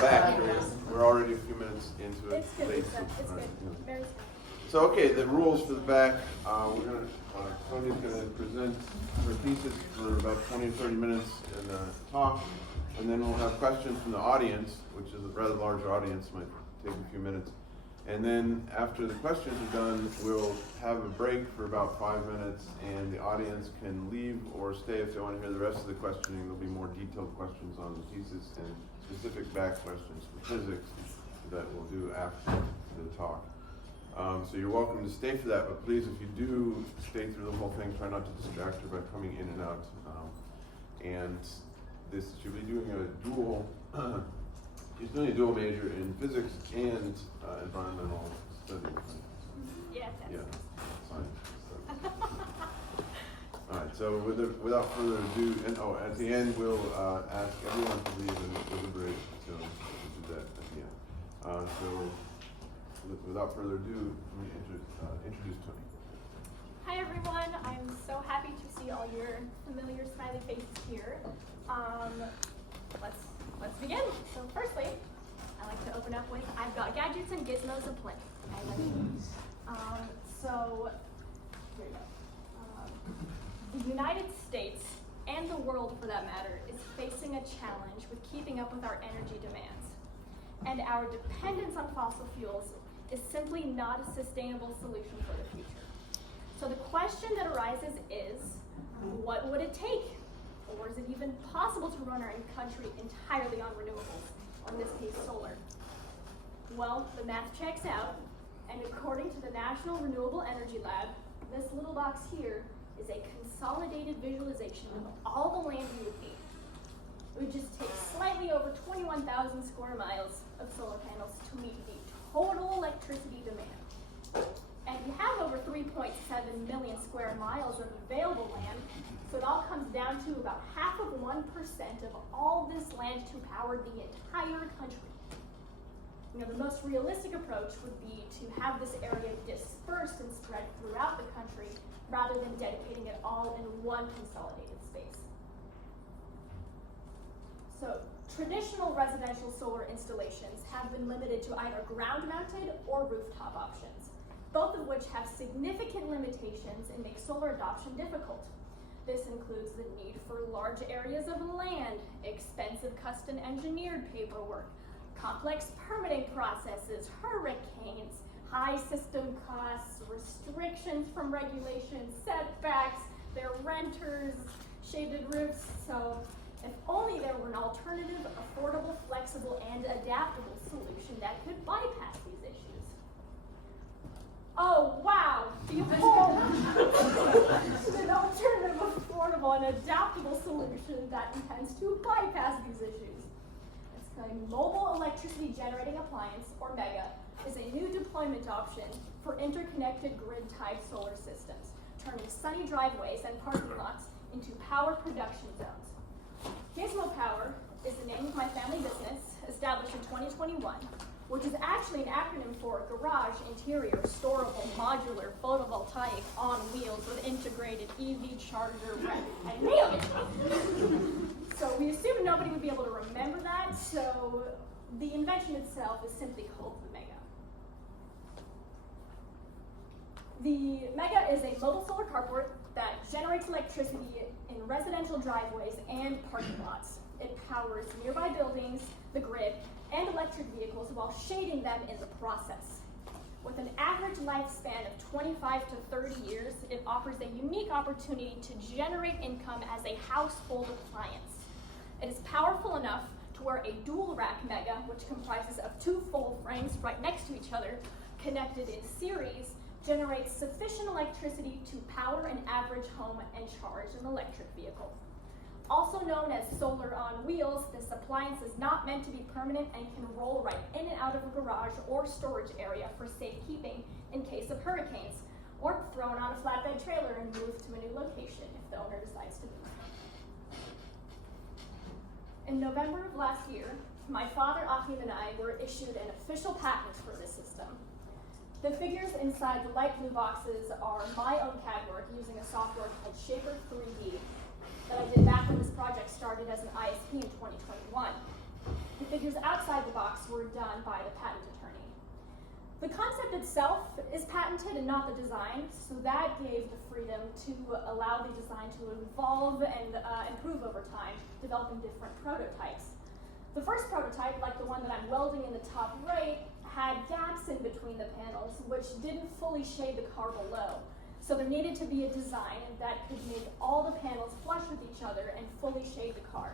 back period. We're already a few minutes into it. It's good, late, Lisa. so- It's all good. right, yeah. Very good. So, okay, the rules for the back, we're gonna, Tony's gonna present her thesis for about 20 or 30 minutes and talk, and then we'll have questions from the audience, which is a rather large audience, might take a few minutes. And then after the questions are done, we'll have a break for about 5 minutes, and the audience can leave or stay if they want to hear the rest of the questioning. There'll be more detailed questions on the thesis and specific back questions for physics that we'll do after the talk. So you're welcome to stay for that, but please, if you do stay through the whole thing, try not to distract her by coming in and out. And this, she'll be doing a dual, she's doing a dual major in physics and environmental studies. Yeah, Yeah, science. So. All right, so without further ado, and at the end, we'll ask everyone to leave and deliberate, so we'll do that at the end. So without further ado, let me introduce Tony. Hi everyone, I'm so happy to see all your familiar smiley faces here. Let's begin. So firstly, I like to open up with, I've got gadgets and gizmos aplenty. I like these. So here we go. The United States, and the world for that matter, is facing a challenge with keeping up with our energy demands. And our dependence on fossil fuels is simply not a sustainable solution for the future. So the question that arises is, what would it take? Or is it even possible to run our country entirely on renewables, or in this case, solar? Well, the math checks out, and according to the National Renewable Energy Lab, this little box here is a consolidated visualization of all the land we would need. It would just take slightly over 21,000 square miles of solar panels to meet the total electricity demand. And we have over 3.7 million square miles of available land, so it all comes down to about 0.5% of all this land to power the entire country. You know, the most realistic approach would be to have this area dispersed and spread throughout the country rather than dedicating it all in one consolidated space. So, traditional residential solar installations have been limited to either ground-mounted or rooftop options, both of which have significant limitations and make solar adoption difficult. This includes the need for large areas of land, expensive custom-engineered paperwork, complex permitting processes, hurricanes, high system costs, restrictions from regulations, setbacks, their renters, shaded roofs. So if only there were an alternative, affordable, flexible, and adaptable solution that could bypass these issues. Oh, wow! Behold! An alternative, affordable, and adaptable solution that intends to bypass these issues. It's called Mobile Electricity Generating Appliance, or MEGA, is a new deployment option for interconnected grid-tied solar systems, turning sunny driveways and parking lots into power production zones. Gizmo Power is the name of my family business, established in 2021, which is actually an acronym for Garage Interior Storable Modular Photovoltaic on Wheels with Integrated EV Charger Rack and Mail. So we assumed nobody would be able to remember that, so the invention itself is simply called the MEGA. The MEGA is a mobile solar carport that generates electricity in residential driveways and parking lots. It powers nearby buildings, the grid, and electric vehicles while shading them in the process. With an average lifespan of 25 to 30 years, it offers a unique opportunity to generate income as a household appliance. It is powerful enough to where a dual rack MEGA, which comprises of 2 full frames right next to each other, connected in series, generates sufficient electricity to power an average home and charge an electric vehicle. Also known as solar on wheels, this appliance is not meant to be permanent and can roll right in and out of a garage or storage area for safekeeping in case of hurricanes, or thrown on a flatbed trailer and moved to a new location if the owner decides to move. In November of last year, my father, Achim, and I were issued an official patent for this system. The figures inside the light blue boxes are my own CAD work using a software called Shaper 3D that I did back when this project started as an ISP in 2021. The figures outside the box were done by the patent attorney. The concept itself is patented and not the design, so that gave the freedom to allow the design to evolve and improve over time, developing different prototypes. The first prototype, like the one that I'm welding in the top right, had gaps in between the panels which didn't fully shade the car below. So there needed to be a design that could make all the panels flush with each other and fully shade the car.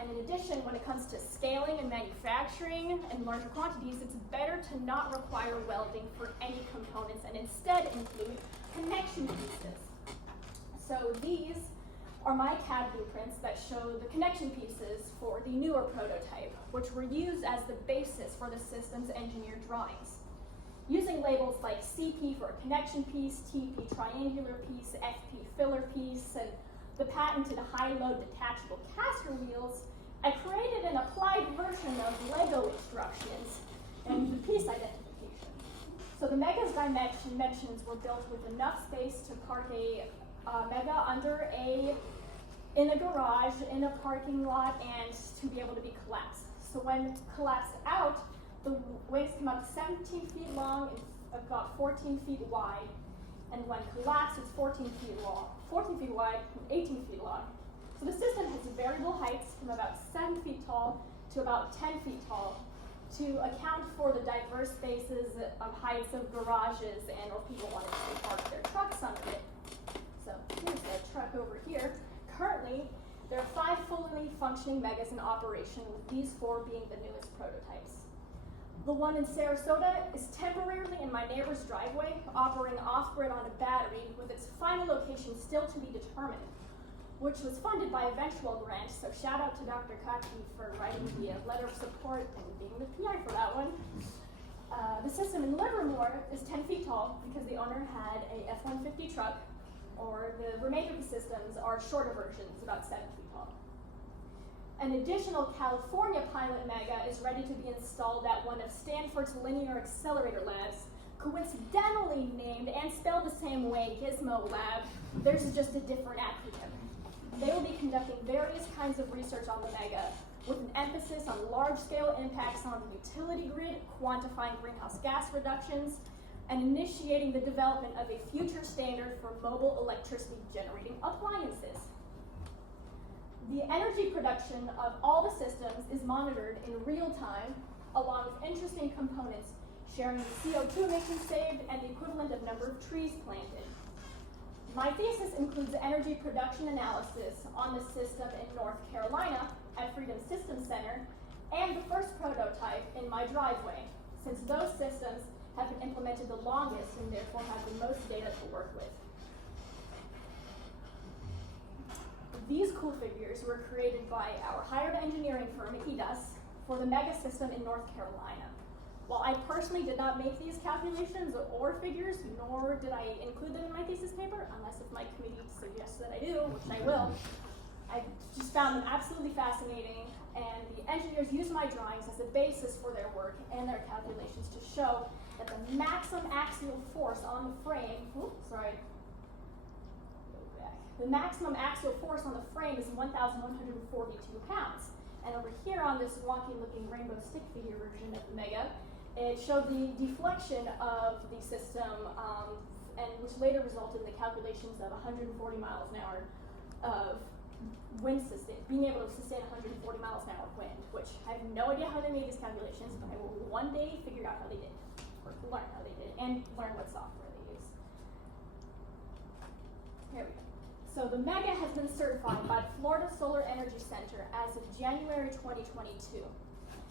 And in addition, when it comes to scaling and manufacturing in larger quantities, it's better to not require welding for any components and instead include connection pieces. So these are my CAD blueprints that show the connection pieces for the newer prototype, which were used as the basis for the system's engineered drawings. Using labels like CP for a connection piece, TP triangular piece, FP filler piece, and the patented high-load detachable caster wheels, I created an applied version of Lego instructions and the piece identification. So the Mega's dimensions were built with enough space to park a Mega in a garage, in a parking lot, and to be able to be collapsed. So when collapsed out, the wings come out 17 feet long and about 14 feet wide. And when collapsed, it's 14 feet wide, and 18 feet long. So the system has variable heights from about 7 feet tall to about 10 feet tall to account for the diverse spaces of heights of garages and or people wanting to park their trucks under it. So here's the truck over here. Currently, there are 5 fully functioning Megas in operation, with these 4 being the newest prototypes. The one in Sarasota is temporarily in my neighbor's driveway, operating off-grid on a battery, with its final location still to be determined, which was funded by a Eventual grant, so shout out to Dr. Kachi for writing the letter of support and being the PI for that one. The system in Livermore is 10 feet tall because the owner had a F-150 truck, or the remainder of the systems are shorter versions, about 7 feet tall. An additional California pilot Mega is ready to be installed at one of Stanford's linear accelerator labs, coincidentally named and spelled the same way, Gizmo Lab. Theirs is just a different acronym. They will be conducting various kinds of research on the Mega, with an emphasis on large-scale impacts on the utility grid, quantifying greenhouse gas reductions, and initiating the development of a future standard for mobile electricity generating appliances. The energy production of all the systems is monitored in real time, along with interesting components sharing the CO2 emissions saved and the equivalent of number of trees planted. My thesis includes energy production analysis on the system in North Carolina at Freedom Systems Center and the first prototype in my driveway, since those systems have been implemented the longest and therefore have the most data to work with. These cool figures were created by our hired engineering firm, EDUS, for the Mega system in North Carolina. While I personally did not make these calculations or figures, nor did I include them in my thesis paper, unless if my committee suggests that I do, which I will, I just found them absolutely fascinating, and the engineers used my drawings as a basis for their work and their calculations to show that the maximum axial force on the frame, the maximum axial force on the frame is 1,142 pounds. And over here on this wonky looking rainbow stick figure version of the Mega, it showed the deflection of the system, and which later resulted in the calculations of 140 miles an hour of wind sustain, being able to sustain 140 miles an hour wind, which I have no idea how they made these calculations, but I will one day figure out how they did, or learn how they did, and learn what software they use. Here we go. So the Mega has been certified by the Florida Solar Energy Center as of January 2022.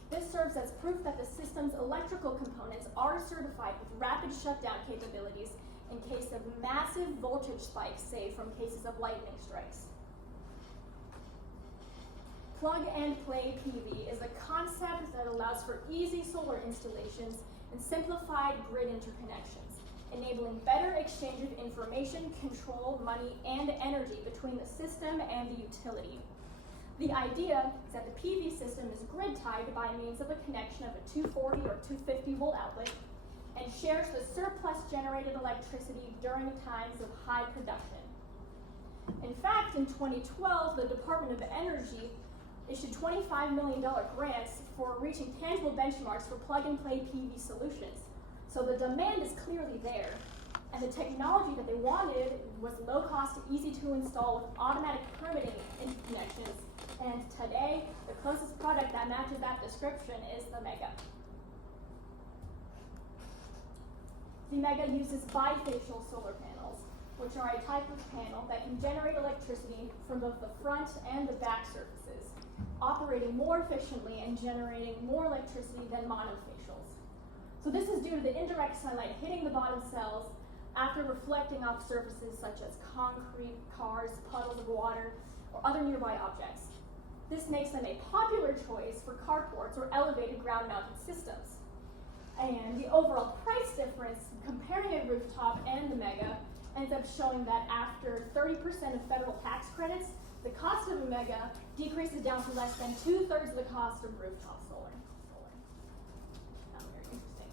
This serves as proof that the system's electrical components are certified with rapid shutdown capabilities in case of massive voltage spikes, say from cases of lightning strikes. Plug and play PV is a concept that allows for easy solar installations and simplified grid interconnections, enabling better exchange of information, control, money, and energy between the system and the utility. The idea is that the PV system is grid-tied by means of a connection of a 240 or 250 volt outlet and shares the surplus generated electricity during times of high production. In fact, in 2012, the Department of Energy issued $25 million grants for reaching tangible benchmarks for plug-and-play PV solutions. So the demand is clearly there, and the technology that they wanted was low-cost, easy to install with automatic permitting interconnections. And today, the closest product that matches that description is the Mega. The Mega uses bifacial solar panels, which are a type of panel that can generate electricity from both the front and the back surfaces, operating more efficiently and generating more electricity than monofacials. So this is due to the indirect sunlight hitting the bottom cells after reflecting off surfaces such as concrete, cars, puddles of water, or other nearby objects. This makes them a popular choice for carports or elevated ground-mounted systems. And the overall price difference comparing a rooftop and the Mega ends up showing that after 30% of federal tax credits, the cost of a Mega decreases down to less than 2/3 of the cost of rooftop solar. Not very interesting.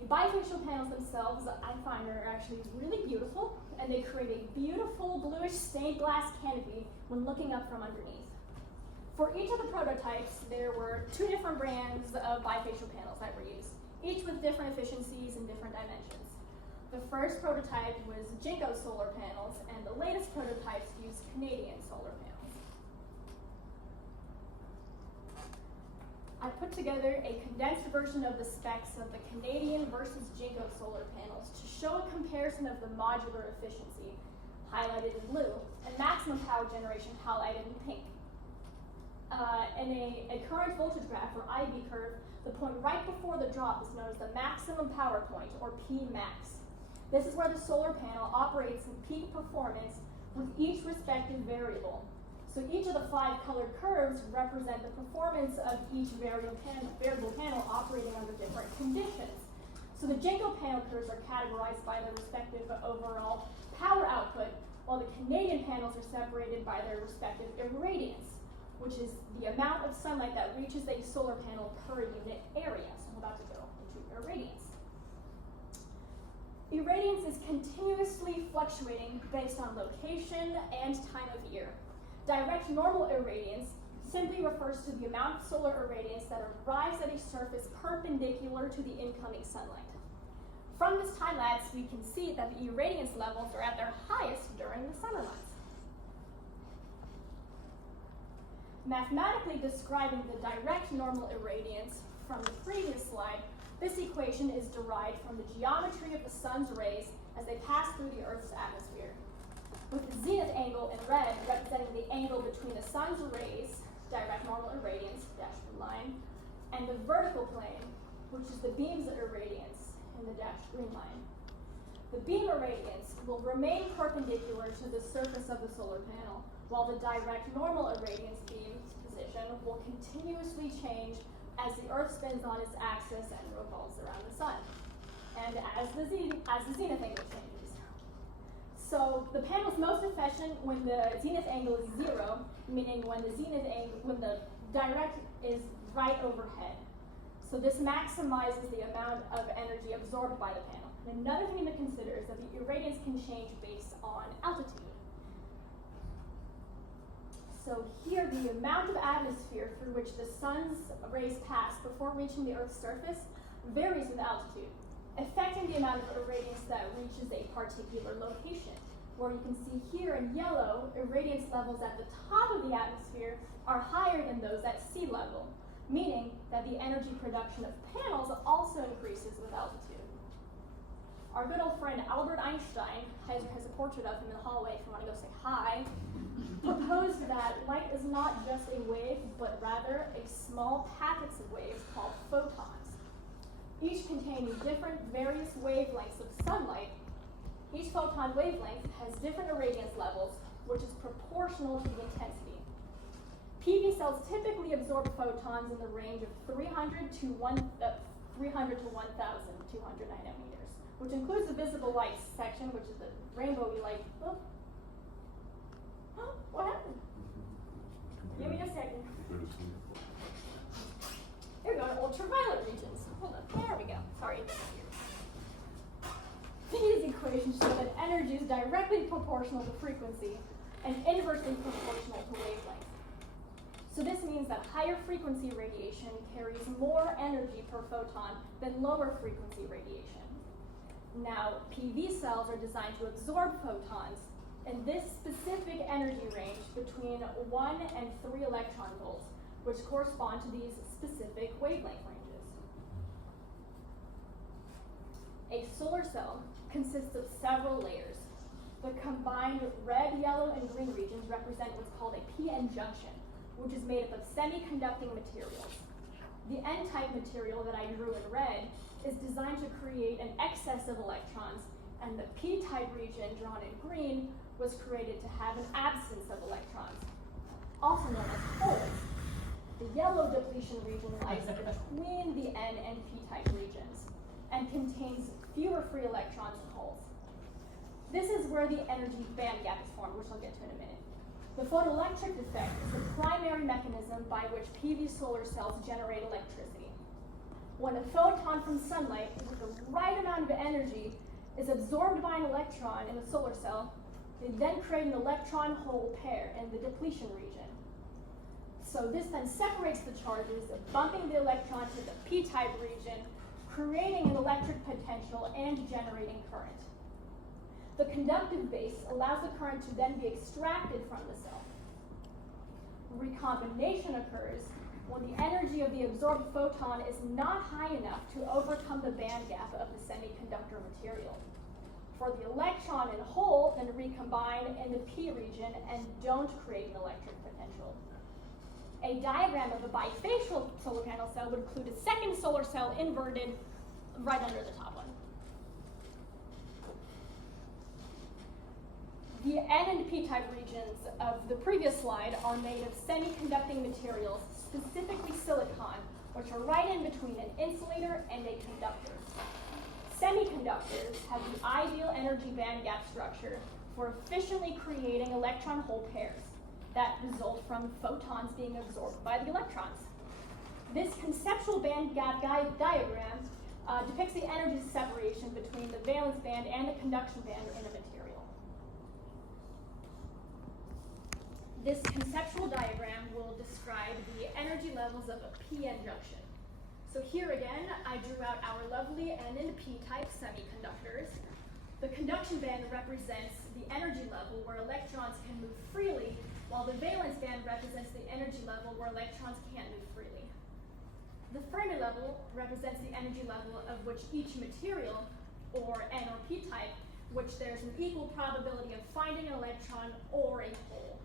The bifacial panels themselves, I find, are actually really beautiful, and they create a beautiful bluish stained glass canopy when looking up from underneath. For each of the prototypes, there were 2 different brands of bifacial panels that were used, each with different efficiencies and different dimensions. The first prototype was Jinko solar panels, and the latest prototypes used Canadian solar panels. I put together a condensed version of the specs of the Canadian versus Jinko solar panels to show a comparison of the modular efficiency, highlighted in blue, and maximum power generation, highlighted in pink. In a current voltage graph, or IV curve, the point right before the drop is known as the maximum power point, or P-max. This is where the solar panel operates in peak performance with each respective variable. So each of the 5 colored curves represent the performance of each variable panel operating under different conditions. So the Jinko panel curves are categorized by their respective overall power output, while the Canadian panels are separated by their respective irradiance, which is the amount of sunlight that reaches a solar panel per unit area. So I'm about to go into irradiance. Irradiance is continuously fluctuating based on location and time of year. Direct normal irradiance simply refers to the amount of solar irradiance that arrives at a surface perpendicular to the incoming sunlight. From this time lapse, we can see that the irradiance levels are at their highest during the summer months. Mathematically describing the direct normal irradiance from the previous slide, this equation is derived from the geometry of the sun's rays as they pass through the Earth's atmosphere, with the zenith angle in red representing the angle between the sun's rays, direct normal irradiance, dashed line, and the vertical plane, which is the beam's irradiance, in the dashed green line. The beam irradiance will remain perpendicular to the surface of the solar panel, while the direct normal irradiance beam's position will continuously change as the Earth spins on its axis and revolves around the sun, and as the zenith angle changes. So the panel is most efficient when the zenith angle is 0, meaning when the direct is right overhead. So this maximizes the amount of energy absorbed by the panel. And another thing to consider is that the irradiance can change based on altitude. So here, the amount of atmosphere through which the sun's rays pass before reaching the Earth's surface varies with altitude, affecting the amount of irradiance that reaches a particular location. Where you can see here in yellow, irradiance levels at the top of the atmosphere are higher than those at sea level, meaning that the energy production of panels also increases with altitude. Our good old friend Albert Einstein has a portrait of him in the hallway if you want to go say hi, proposed that light is not just a wave, but rather a small packets of waves called photons, each containing different various wavelengths of sunlight. Each photon wavelength has different irradiance levels, which is proportional to the intensity. PV cells typically absorb photons in the range of 300 to 1,200 nanometers, which includes the visible light section, which is the rainbowy light. Oh. Oh, what happened? Give me a second. Here we go to ultraviolet regions. Hold on. There we go. Sorry. These equations show that energy is directly proportional to frequency and inversely proportional to wavelength. So this means that higher frequency radiation carries more energy per photon than lower frequency radiation. Now, PV cells are designed to absorb photons in this specific energy range between 1 and 3 electron volts, which correspond to these specific wavelength ranges. A solar cell consists of several layers. The combined red, yellow, and green regions represent what's called a p-n junction, which is made up of semiconducting materials. The n-type material that I drew in red is designed to create an excess of electrons, and the p-type region drawn in green was created to have an absence of electrons, also known as holes. The yellow depletion region lies between the n and p-type regions and contains fewer free electrons and holes. This is where the energy band gap is formed, which I'll get to in a minute. The photoelectric effect is the primary mechanism by which PV solar cells generate electricity. When a photon from sunlight with the right amount of energy is absorbed by an electron in the solar cell, they then create an electron-hole pair in the depletion region. So this then separates the charges, bumping the electron to the p-type region, creating an electric potential and generating current. The conductive base allows the current to then be extracted from the cell. Recombination occurs when the energy of the absorbed photon is not high enough to overcome the band gap of the semiconductor material. For the electron and hole then recombine in the p region and don't create an electric potential. A diagram of a bifacial solar panel cell would include a second solar cell inverted right under the top one. The N and P-type regions of the previous slide are made of semiconducting materials, specifically silicon, which are right in between an insulator and a conductor. Semiconductors have the ideal energy band gap structure for efficiently creating electron-hole pairs that result from photons being absorbed by the electrons. This conceptual band gap diagram depicts the energy separation between the valence band and the conduction band in a material. This conceptual diagram will describe the energy levels of a p-n junction. So here again, I drew out our lovely N and P-type semiconductors. The conduction band represents the energy level where electrons can move freely, while the valence band represents the energy level where electrons can't move freely. The Fermi level represents the energy level of which each material, or N or P-type, which there's an equal probability of finding an electron or a hole.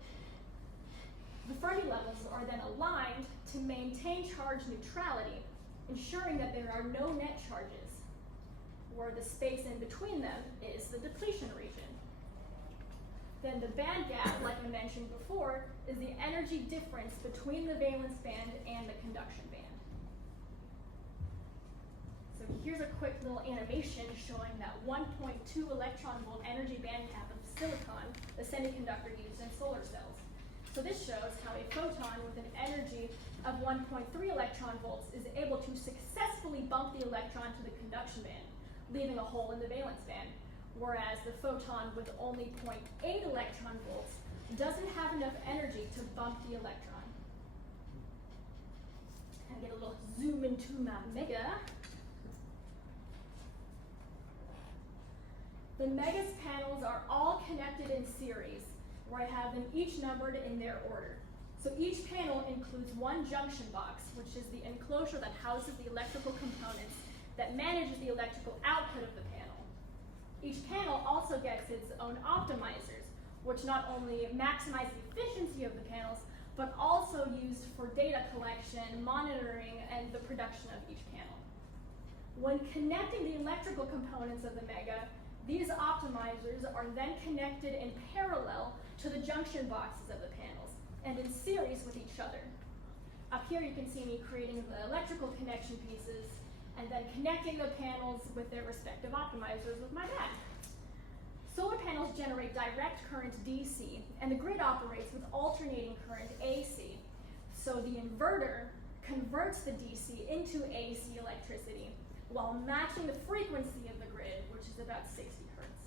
The Fermi levels are then aligned to maintain charge neutrality, ensuring that there are no net charges, where the space in between them is the depletion region. Then the band gap, like I mentioned before, is the energy difference between the valence band and the conduction band. So here's a quick little animation showing that 1.2 electron volt energy band gap of silicon, the semiconductor used in solar cells. So this shows how a photon with an energy of 1.3 electron volts is able to successfully bump the electron to the conduction band, leaving a hole in the valence band, whereas the photon with only 0.8 electron volts doesn't have enough energy to bump the electron. And get a little zoom into my mega. The megas panels are all connected in series, where I have them each numbered in their order. So each panel includes one junction box, which is the enclosure that houses the electrical components that manages the electrical output of the panel. Each panel also gets its own optimizers, which not only maximize the efficiency of the panels, but also used for data collection, monitoring, and the production of each panel. When connecting the electrical components of the mega, these optimizers are then connected in parallel to the junction boxes of the panels, and in series with each other. Up here you can see me creating the electrical connection pieces and then connecting the panels with their respective optimizers with my bag. Solar panels generate direct current DC, and the grid operates with alternating current AC. So the inverter converts the DC into AC electricity while matching the frequency of the grid, which is about 60 hertz.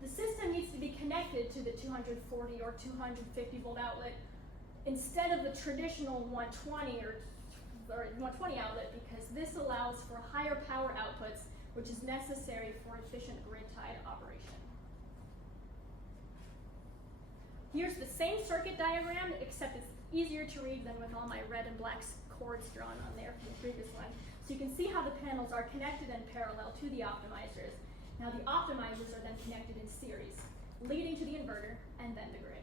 The system needs to be connected to the 240 or 250 volt outlet instead of the traditional 120 or 120 outlet, because this allows for higher power outputs, which is necessary for efficient grid-tied operation. Here's the same circuit diagram, except it's easier to read than with all my red and black cords drawn on there from the previous one. So you can see how the panels are connected in parallel to the optimizers. Now the optimizers are then connected in series, leading to the inverter and then the grid.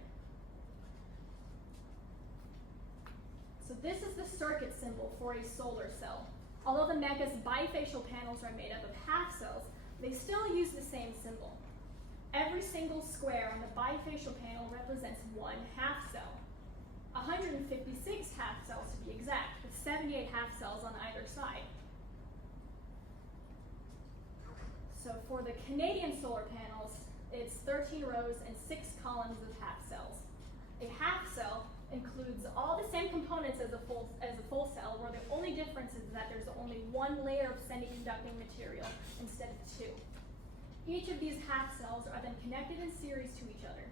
So this is the circuit symbol for a solar cell. Although the Mega's bifacial panels are made up of half cells, they still use the same symbol. Every single square on the bifacial panel represents one half cell. 156 half cells to be exact, with 78 half cells on either side. So for the Canadian solar panels, it's 13 rows and 6 columns of half cells. A half cell includes all the same components as a full cell, where the only difference is that there's only one layer of semiconducting material instead of 2. Each of these half cells are then connected in series to each other.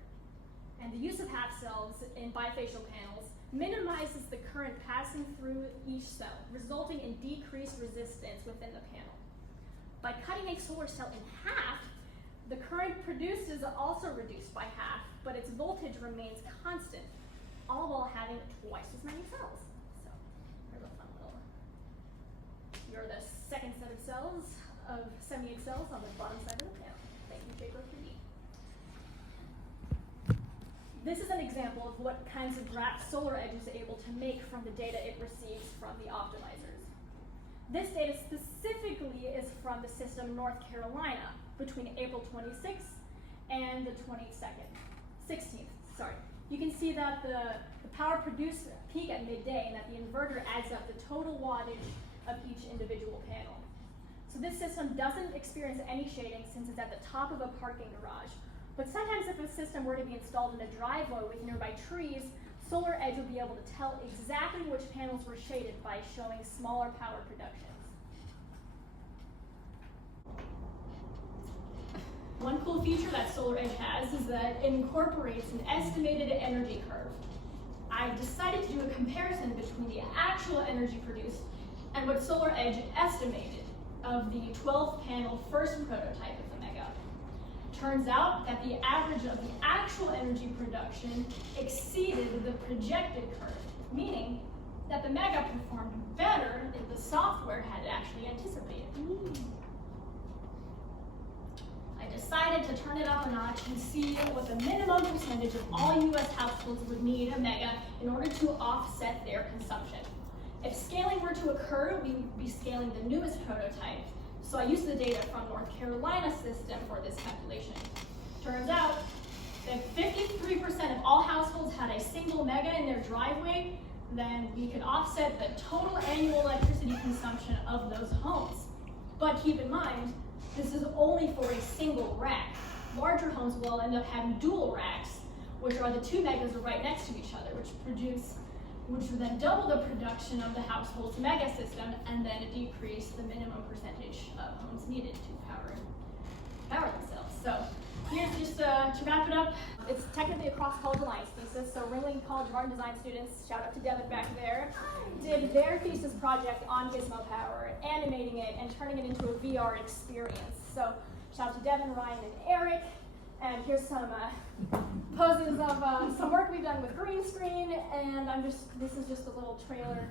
And the use of half cells in bifacial panels minimizes the current passing through each cell, resulting in decreased resistance within the panel. By cutting a solar cell in half, the current produced is also reduced by half, but its voltage remains constant, all while having twice as many cells. So here's a fun little. You're the second set of cells of 78 cells on the bottom side of the panel. Thank you, Jacob, for me. This is an example of what kinds of graphs SolarEdge is able to make from the data it receives from the optimizers. This data specifically is from the system North Carolina between April 26th and the 16th. You can see that the power produced peak at midday, and that the inverter adds up the total wattage of each individual panel. So this system doesn't experience any shading since it's at the top of a parking garage. But sometimes if a system were to be installed in a driveway with nearby trees, SolarEdge would be able to tell exactly which panels were shaded by showing smaller power productions. One cool feature that SolarEdge has is that it incorporates an estimated energy curve. I've decided to do a comparison between the actual energy produced and what SolarEdge estimated of the 12-panel first prototype of the Mega. Turns out that the average of the actual energy production exceeded the projected curve, meaning that the Mega performed better than the software had actually anticipated. I decided to turn it up a notch and see what the minimum percentage of all US households would need a Mega in order to offset their consumption. If scaling were to occur, we would be scaling the newest prototype. So I used the data from North Carolina system for this calculation. Turns out that 53% of all households had a single Mega in their driveway, then we could offset the total annual electricity consumption of those homes. But keep in mind, this is only for a single rack. Larger homes will end up having dual racks, which are the 2 Megas right next to each other, which would then double the production of the household's Mega system, and then decrease the minimum percentage of homes needed to power themselves. So here's just to wrap it up. It's technically a cross-college alliance thesis, so Ringling College of Art and Design students, shout out to Devin back there, did their thesis project on Gizmo Power, animating it and turning it into a VR experience. So shout out to Devin, Ryan, and Eric. And here's some poses of some work we've done with green screen, and this is just a little trailer.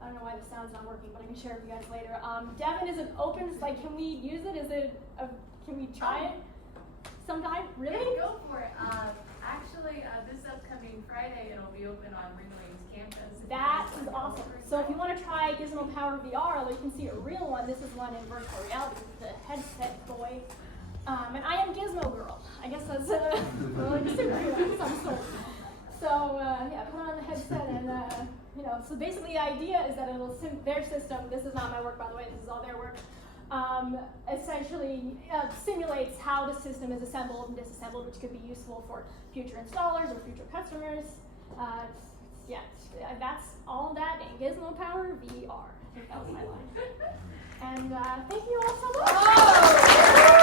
I don't know why the sound's not working, but I can share it with you guys later. Devin, is it open? Can we use it? Can we try it sometime? Really? Yeah, go for it. Actually, this upcoming Friday, it'll be open on Ringling's campus. That is awesome. So if you want to try Gizmo Power VR, although you can see a real one, this is one in virtual reality, the headset boy. And I am Gizmo Girl. I guess that's like a superhero of some sort. So yeah, put on the headset and so basically the idea is that it'll their system. This is not my work, by the way. This is all their work. Essentially simulates how the system is assembled and disassembled, which could be useful for future installers or future customers. Yeah, that's all that in Gizmo Power VR. I think that was my line. And thank you all so much.